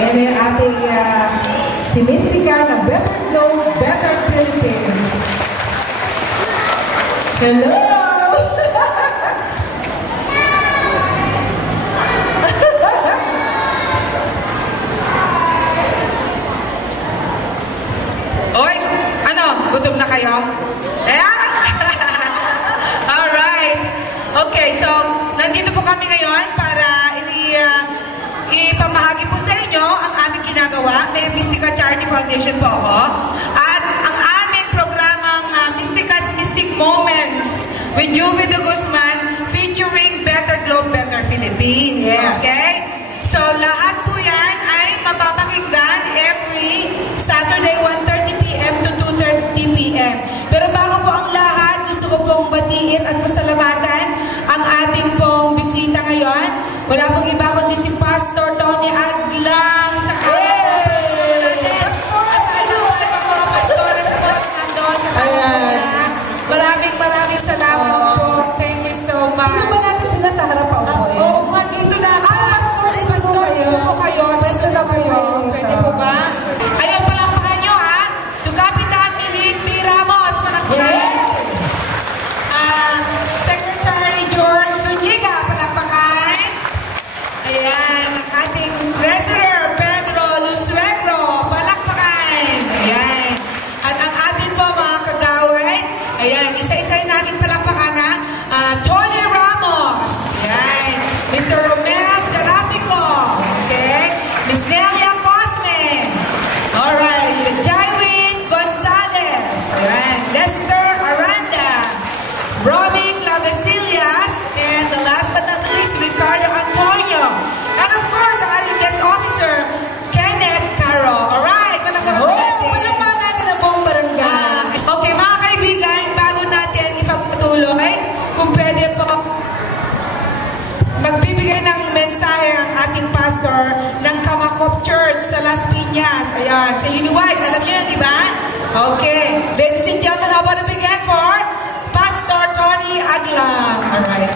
Ayan yung ating si Mystica na Better Globe, Better Philippines. Hello! Oy, ano? Gutom na kayo? Alright. Okay, so, nandito po kami ngayon para ipamahagi po sa inyo ang aming ginagawa. May Mystica Charity Foundation po ako. At ang aming programang Mystica's Mystic Moments with Juve de Guzman featuring Better Globe, Better Philippines. Yes. Okay? So, lahat po yan ay mapapakinggan every Saturday, 1:30 p.m. to 2:30 p.m. Pero bago po ang lahat, gusto ko pong batiin at pasalamatan ang ating pong bisita ngayon. Wala pong iba kundi si Pastor Tony Aglang sa maraming salamat po. Thank you so much. Dito ba natin sila sa harap pa po eh? Oo, dito na. Pastor, dito po kayo. Basta na kayo. Pwede po ba? Ayaw palakpakan nyo ha. To Kapitan Miling P. Ramos. Palakpakan. Secretary George Zuniga. Palakpakan. Ayan. Ating Treasurer Pedro Lusuegro. Palakpakan. Ayan. At ang atin po mga kagawad. Ayan. Isa-isay natin palakpakan ha. Tony Ramos. Ayan. Mr. Romel Serafico. Okay. Miss Nelia Cosme. Alright. Jywin Gonzalez. Ayan. Lester Aranda. Robbie Clavecillas. And the last but not least, Ricardo Antonio. And of course, ang ating guest officer, Kenneth Caro. Alright. Walang pa natin ang buong barangay. Okay, mga kaibigan, bago natin ipagpatuloy, kung pwede po, magbibigay ng mensahe ang ating pastor ng Kamakop Church sa Las Piñas. Ayan, sa Uniwide. Alam niyo yan, di ba? Okay. Ladies and gentlemen, how about a big hand for Pastor Tony Aglang. Alright.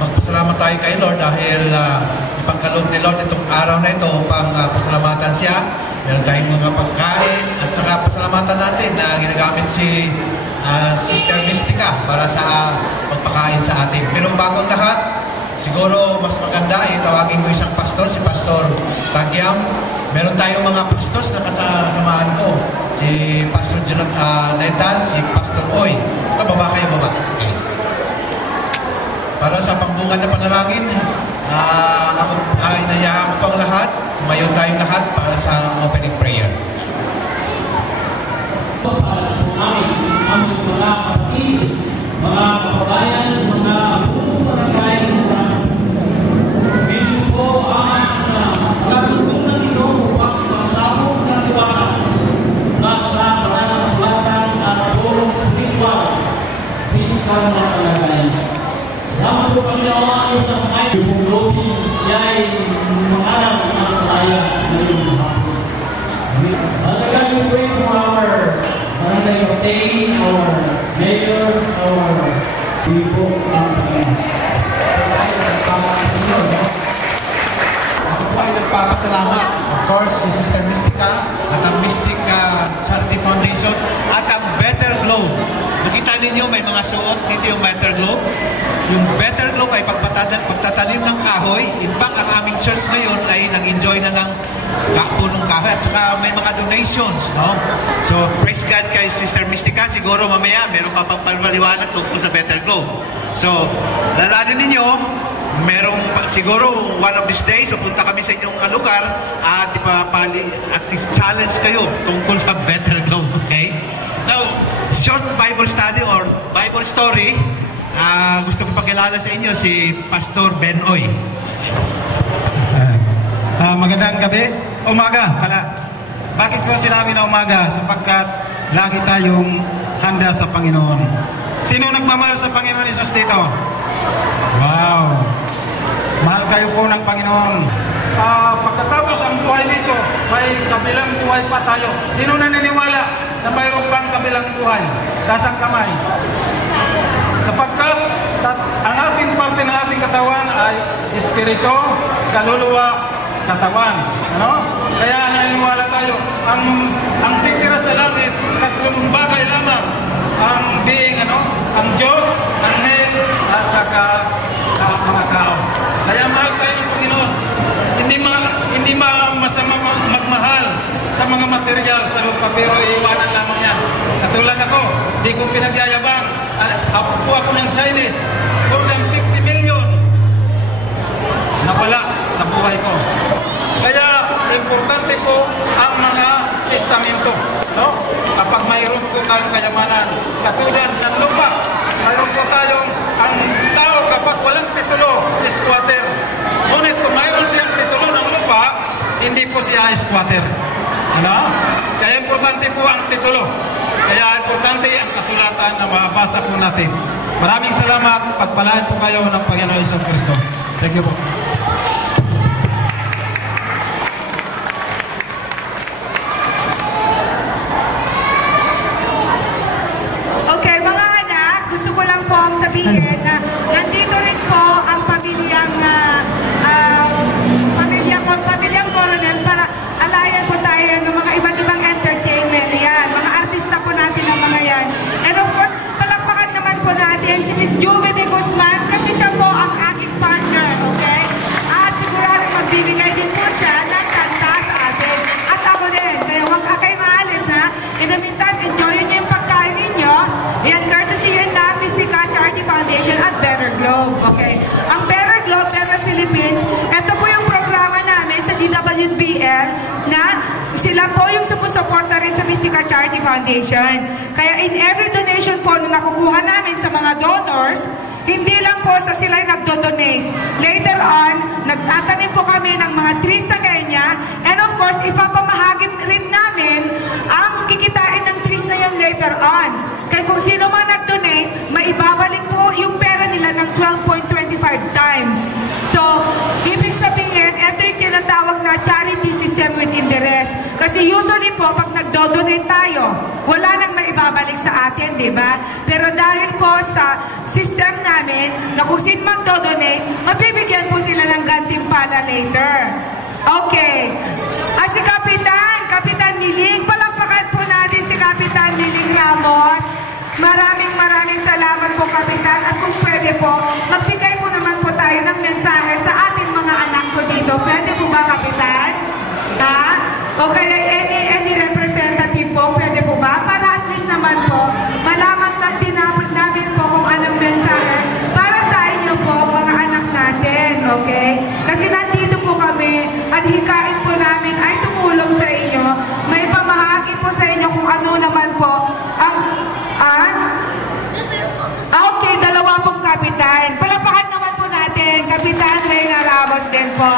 Magpasalamat tayo kay Lord dahil ipagkaloob ni Lord itong araw na ito upang pasalamatan siya. Meron tayong mga pagkain at saka pasalamatan natin na ginagamit si Sister Mystica para sa pagpakain sa atin. Pero bago ang lahat, siguro mas maganda itawagin mo isang pastor, si Pastor Tagyam. Meron tayong mga pastors na kasamahan ko. Si Pastor Jonathan Netan, si Pastor Oy. Ito, baba kayo, baba. Okay. Para sa pambungad na panalangin, inayaan ko pang lahat, tumayo tayong lahat para sa opening prayer. Aming mga kapatid, mga kababayan, mga buong barangay sa ngayon po ang pagkakulungan ito upang magsabog ng liwanag sa maraming sulatan at tulong spiritual physical na kalagayan. Salamat po Panginoon sa mga yung lobby siya ay mangarap ng kaya na yung hapon. Talagang we pray for our barangay obtain, our mayor, our people, ang Panginoon. Ako po ay nagpapasalamat. Of course, si Sister Mystica at ang Mystica Charity Foundation at ang Better Globe. Nakita ninyo may mga suot dito yung Better Globe. Yung Better Globe ay pagtatanim ng kahoy. In fact, ang aming church ngayon ay nag-enjoy na ng punong kahoy at saka may mga donations, no? So, praise God kay Sister Mystica. Siguro mamaya meron pa pang palmaliwanag tungkol sa Better Globe. So, lalanin ninyo, merong siguro one of these days, pupunta kami sa inyong lugar at challenge kayo tungkol sa Better Globe, okay? Now, short Bible study or Bible story. Gusto ko pakilala sa inyo si Pastor Benoy. Magandang gabi. Umaga pala. Bakit ko sinabi na umaga? Sapagkat lagi tayong handa sa Panginoon. Sino nagmamahal sa Panginoon Isus dito? Wow! Mahal kayo po ng Panginoon. Pagkatapos ang buhay dito, may kabilang buhay pa tayo. Sino naniniwala na mayroon pang kabilang buhay? Taas ang kamay. Sapagkat ang ating parte ng ating katawan ay espiritu, kaluluwa, katawan. Ano? Kaya naniniwala tayo, ang titira sa langit, tatlong bagay lamang. Ang being, ang Diyos, ang Hel, at saka mga tao. Kaya mahal tayo ng Panginoon. Hindi masama magmahal sa mga material sa lupa, pero iiwanan lamang yan. Katulad ako, di ko pinagyayabang. Apo ako ng Chinese, more than 50 million nawala sa buhay ko. Kaya importante po ang mga testamento. No? Kapag mayroon po tayong kayamanan, katulad ng lupa, mayroon po tayong, ang tao kapag walang titulo, squatter. Ngunit kung mayroon siyang titulo ng lupa, hindi po siya squatter. Ano? Kaya importante po ang titulo. Kaya importante ang kasulatan na mabasa po natin. Maraming salamat. Pagpalaan po kayo ng Panginoon Hesus Kristo. Thank you po. Okay, mga anak, gusto ko lang po ang sabihin na nandito rin po ang pamilyang Coronel para alayan po tayo ng mga iba't ibang entertainment. Yan, mga artista po natin ang mga yan. And of course, palakpakan naman po natin si Miss Juve de Guzman kasi siya po ang aking partner, okay? At sigurado magbibigay din po siya ng kanta sa atin. At ako din. Kaya huwag ka kayo maalis, ha? In the meantime, enjoy niyo yung pagkain ninyo. Yan, courtesy yan na Mystica Charity Foundation at Better Globe, okay? Ang Better Globe, Better Philippines, ito po yung programa namin sa DWBL na sila po yung sumusuporta rin sa Mystica Charity Foundation. Kaya in every donation po na nakukuha namin sa mga donors, hindi lang po sa sila yung nagdo-donate. Later on, nagtatanim po kami ng mga trees sa Kenya, and of course, ipapamahagi rin namin ang kikitain ng trees na yung later on. Kaya kung sino man nag-donate, maibabalik po yung pera nila ng 12.25 times. So, ibig sabihin, ito yung tinatawag na charity system with interest. Kasi usually po, pag nagdo-donate tayo, wala nang maibabalik sa atin, di ba? Pero dahil po sa system namin, na kung sino mag-donate, mabibigyan po sila ng gantimpala later. Okay. Si Kapitan Niling, palakpakan po natin si Kapitan Niling Ramos. Maraming salamat po, Kapitan. At kung pwede po, magbigay po naman po tayo ng mensahe sa ating mga anak ko dito. Pwede po ba, Kapitan? Ha? O kaya any representative po, pwede po ba? Para at least naman po, malaman na tinapos namin po kung anong mensahe para sa inyo po, mga anak natin. Okay? Kasi nandito po kami at hikain po namin ay tumulong sa inyo. May pamahagi po sa inyo kung ano naman po ang okay, dalawa pong kapitan. Palapakan naman po natin, Kapitan Reyna Ramos din po.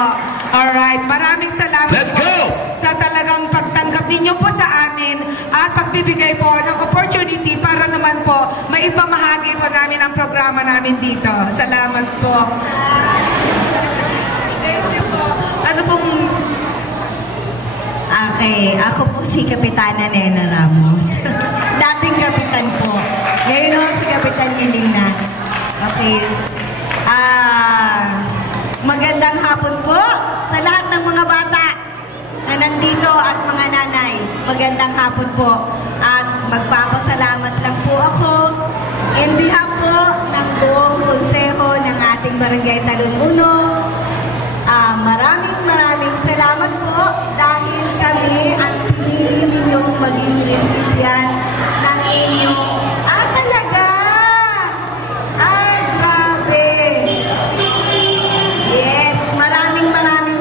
Alright, maraming salamat po sa talagang pagtanggap ninyo po sa amin at pagbibigay po ng opportunity para naman po maipamahagi po namin ang programa namin dito. Salamat po. Thank you po. Ano pong... Okay, ako po si Kapitana Nena Ramos. Dating kapitan po. Ngayon ako si Kapitan Niling na. Okay. Magandang hapon po sa lahat ng mga bata na nandito at mga nanay. Magandang hapon po. At magpapasalamat lang po ako in behalf po ng buong konseho ng ating Barangay Talon-Uno. Maraming salamat po dahil kami ang pinili ninyong maging recipient ng inyong talaga! Ay, grabe! Yes, maraming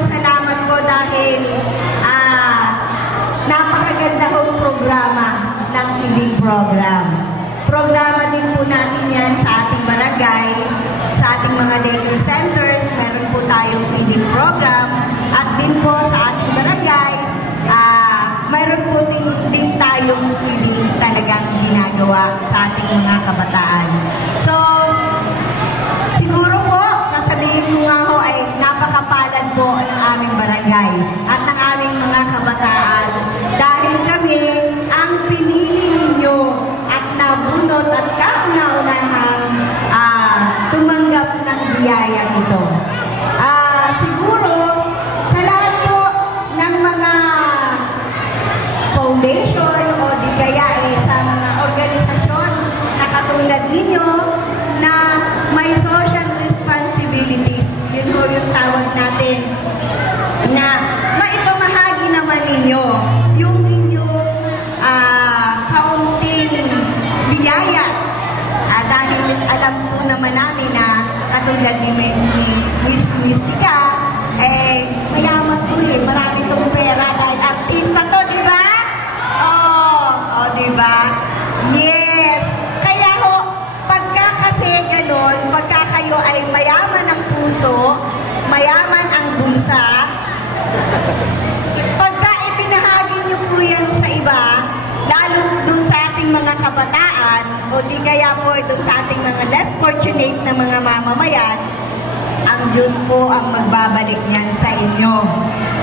salamat po dahil napakaganda hong programa ng feeding program. Programa din po natin yan sa ating barangay, sa ating mga daycare centers, meron po tayong feeding program, at din po sa ating barangay, mayroon po din tayong feeding talagang ginagawa sa ating mga kabataan. So, siguro po, sasabihin ko nga ho ay napakapalad po ang aming barangay at ang aming mga kabataan dahil kami ang pinili ninyo at nabunot at kauna-unahang tumanggap ng biyaya ito. Siguro, sa lahat po ng mga foundation o di kaya sa mga organisasyon na katulad ninyo na may social responsibilities, yun po yung tawag natin, na maipamahagi naman ninyo yung inyong kaunting biyaya. Dahil alam po naman natin na katulad ni Miss Mystica, mayaman po marami itong pera dahil artista to, di ba? Di ba? Yes! Kaya ho, pagka kasi ganon, pagka kayo ay mayaman ang puso, mayaman ang bulsa, pagka ipinahagi niyo po yan sa iba, lalo dun sa ating mga kabataan, o di kaya po dun sa ating mga less fortunate na mga mamamayan, ang Diyos po ang magbabalik niyan sa inyo.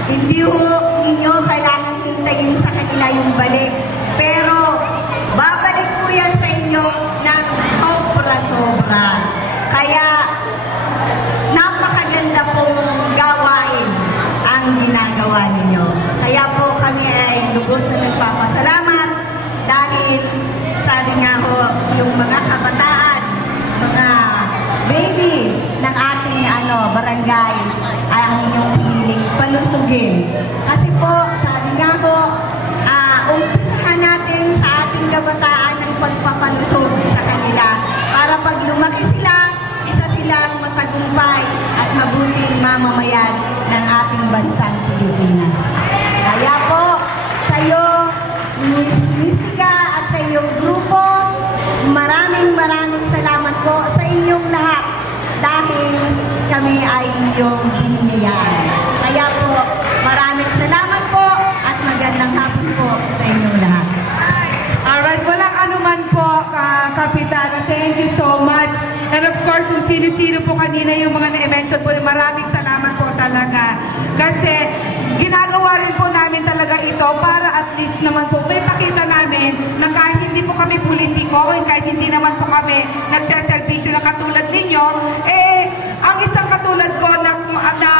Hindi ho ninyo kailangan hintayin sa kanila yung balik, pero babalik po yan sa inyo ng sobra-sobra. Kaya napakaganda pong gawain ang ginagawa ninyo. Kaya po kami ay lubos na nagpapasalamat dahil sabi nga ho, yung mga kabataan, mga baby ng ating barangay ay ang inyong piling palusugin. Kasi po, sabi nga po, umpisahan natin sa ating kabataan ng pagpapalusog sa kanila para pag lumaki sila, isa silang matagumpay at mabuting mamamayan ng ating bansang Pilipinas. Kaya po, sa iyo, Miss Mystica at sa iyong grupo, maraming salamat po sa inyong lahat dahil kami ay iyong binigyan. Kaya po, maraming salamat po at magandang hapon po sa inyong lahat. Alright, walang anuman po, Kapitana. Thank you so much. And of course, kung sino-sino po kanina yung mga na-mention po, maraming salamat po talaga. Kasi ginagawa rin po namin talaga ito para at least naman po may pakita namin na kahit hindi po kami politiko, kahit hindi naman po kami nagseservisyo na katulad ninyo, ang isang katulad ko na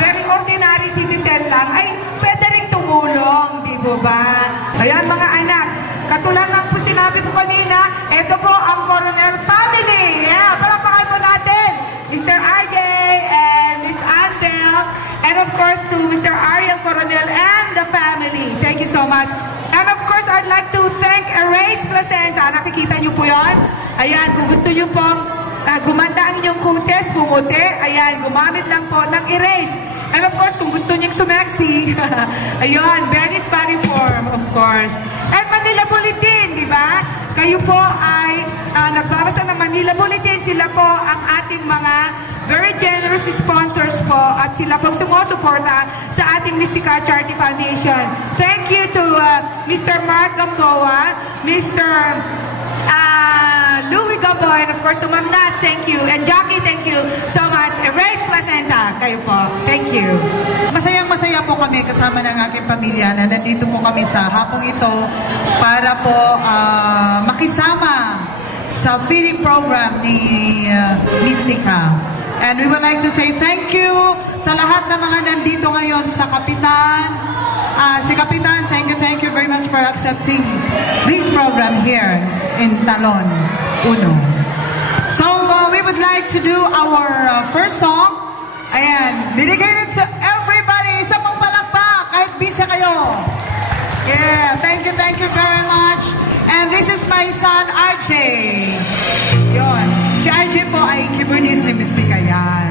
very ordinary citizen lang ay pwede rin tumulong, di ba? Ayan mga anak, katulad ng po sinabi ko kanina, ito po ang Coronel family. Yeah, palakpakan po natin, Mr. RJ and Miss Andel, and of course to Mr. Ariel Coronel and the family. Thank you so much. And of course, I'd like to thank Erase Placenta. Nakikita niyo po yun? Ayan, kung gusto niyo pong gumanda ang inyong kutes, pumuti, ayan, gumamit lang po ng erase. And of course, kung gusto niyong sumaksi, ayun, Venice Body Form, of course. And Manila Bulletin, di ba? Kayo po ay nagbabasa ng Manila Bulletin. Sila po ang ating mga very generous sponsors po at sila po sumusuporta sa ating Mystica Charity Foundation. Thank you to Mr. Mark Gamboa, Mr. Louie Gamboa, and of course to Ma'am Nats, thank you. And Jackie, thank you so much. Erase Placenta, kayo po. Thank you. Masayang-masaya po kami kasama ng aking pamilya na nandito po kami sa hapong ito para po makisama sa feeding program ni Mystica. And we would like to say thank you sa lahat ng mga nandito ngayon, sa Kapitan. Si Kapitan, thank you very much for accepting this program here in Talon, Uno. So we would like to do our first song. Ayan, dedicated to everybody. Isang pang palakpak, kahit busy kayo. Yeah, thank you very much. And this is my son, RJ. Yun. Si RJ po ay keyboardist ni Mystica yan.